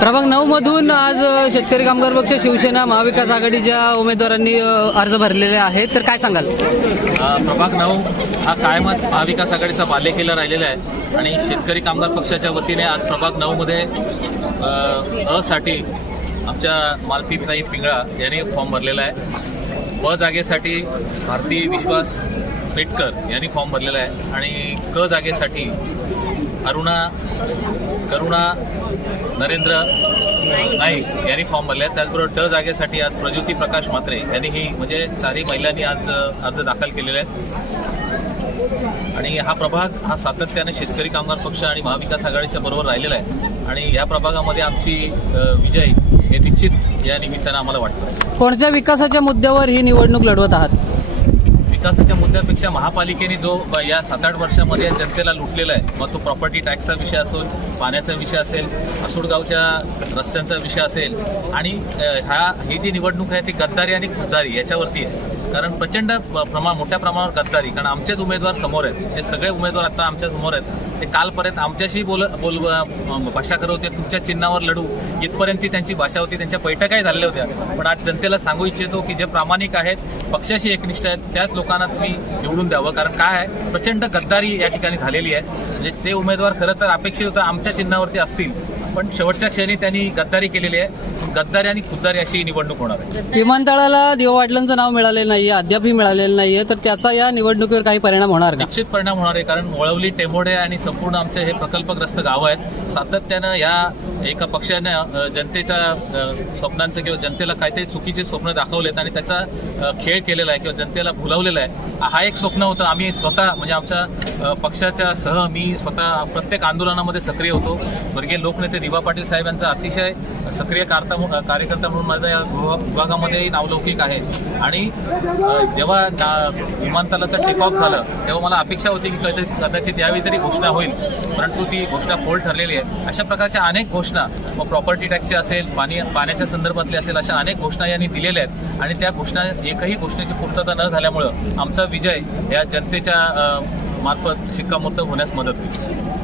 प्रभाग 9 मधून आज शेतकरी कामगार पक्ष, शिवसेना, महाविकास आघाडीच्या उमेदवारांनी अर्ज भरलेले आहेत, तर काय सांगाल? प्रभाग 9 हा कायमच महाविकास आघाडीचा बालेकिल्ला राहिलेला आहे आणि शेतकरी कामगार पक्षाच्या वतीने आज प्रभाग 9 मध्ये साठी आमच्या मालतीताई पिंगळा यांनी फॉर्म भरलेला आहे. ब जागेसाठी भारती विश्वास पेटकर यांनी फॉर्म भरलेला आहे आणि क जागेसाठी करुणा नरेंद्र नाईक यांनी फॉर्म भरले आहेत. त्याचबरोबर ड जागेसाठी आज प्रज्योती प्रकाश म्हात्रे यांनीही म्हणजे चारही महिलांनी आज अर्ज दाखल केलेले आहेत. आणि हा प्रभाग हा सातत्याने शेतकरी कामगार पक्ष आणि महाविकास आघाडीच्या बरोबर राहिलेला आहे आणि या प्रभागामध्ये आमची विजय हे निश्चित या निमित्तानं आम्हाला वाटतं. कोणत्या विकासाच्या मुद्द्यावर ही निवडणूक लढवत आहात? विकासाच्या मुद्द्यापेक्षा महापालिकेने जो या 7-8 वर्षामध्ये जनतेला लुटलेला आहे, मग तो प्रॉपर्टी टॅक्सचा विषय असेल, पाण्याचा विषय असेल, असुडगावच्या रस्त्यांचा विषय असेल आणि ही जी निवडणूक आहे ती गद्दारी आणि खुद्दारी याच्यावरती आहे. कारण प्रचंड मोठ्या प्रमाणावर गद्दारी, कारण आमचेच उमेदवार समोर आहेत, जे सगळे उमेदवार आता आमच्या समोर आहेत ते कालपर्यंत आमच्याशी भाषा करत होते, तुमच्या चिन्हावर लढू इथपर्यंत त्यांची भाषा होती, त्यांच्या बैठकाही झालेल्या होत्या. पण आज जनतेला सांगू इच्छितो की जे प्रामाणिक आहेत, पक्षाशी एकनिष्ठ आहेत, त्याच लोकांना तुम्ही निवडून द्यावं. कारण काय आहे, प्रचंड गद्दारी या ठिकाणी झालेली आहे. म्हणजे ते उमेदवार खरं तर अपेक्षित होतं आमच्या चिन्हावरती असतील, पण शेवटच्या क्षणी त्यांनी गद्दारी केलेली आहे. गद्दारी आणि खुद्दारी अशी निवडणूक होणार आहे. विमानतळाला दिवा पाटलांचं नाव मिळालेलं नाहीये, अद्यापही मिळालेलं नाहीये, तर त्याचा या निवडणुकीवर काही परिणाम होणार का? निश्चित परिणाम होणार आहे. कारण वळवली, टेंभोडे आणि संपूर्ण आमचे हे प्रकल्पग्रस्त गावं आहेत. सातत्यानं या एका पक्षानं जनतेच्या स्वप्नांचं किंवा जनतेला काहीतरी चुकीचे स्वप्न दाखवलेत आणि त्याचा खेळ केलेला आहे किंवा जनतेला भुलवलेला आहे. हा एक स्वप्न होतं. आम्ही स्वतः म्हणजे आमच्या पक्षाच्या सह मी स्वतः प्रत्येक आंदोलनामध्ये सक्रिय होतो. स्वर्गीय लोकनेते दिवा पाटील साहेब यांचा अतिशय सक्रिय कार्यकर्ता म्हणून माझा या विभागामध्येही नावलौकिक आहे. आणि जेव्हा विमानतळाचं टेक ऑफ झालं तेव्हा मला अपेक्षा होती की कदाचित यावेळी तरी घोषणा होईल, परंतु ती घोषणा फोल्ड ठरलेली आहे. अशा प्रकारच्या अनेक घोषणा, मग प्रॉपर्टी टॅक्सची असेल, पाण्याच्या संदर्भातली असेल, अशा अनेक घोषणा यांनी दिलेल्या आहेत आणि त्या घोषणा एकही घोषणेची पूर्तता न झाल्यामुळं आमचा विजय या जनतेच्या मार्फत शिक्कामोर्तब होण्यास मदत होईल.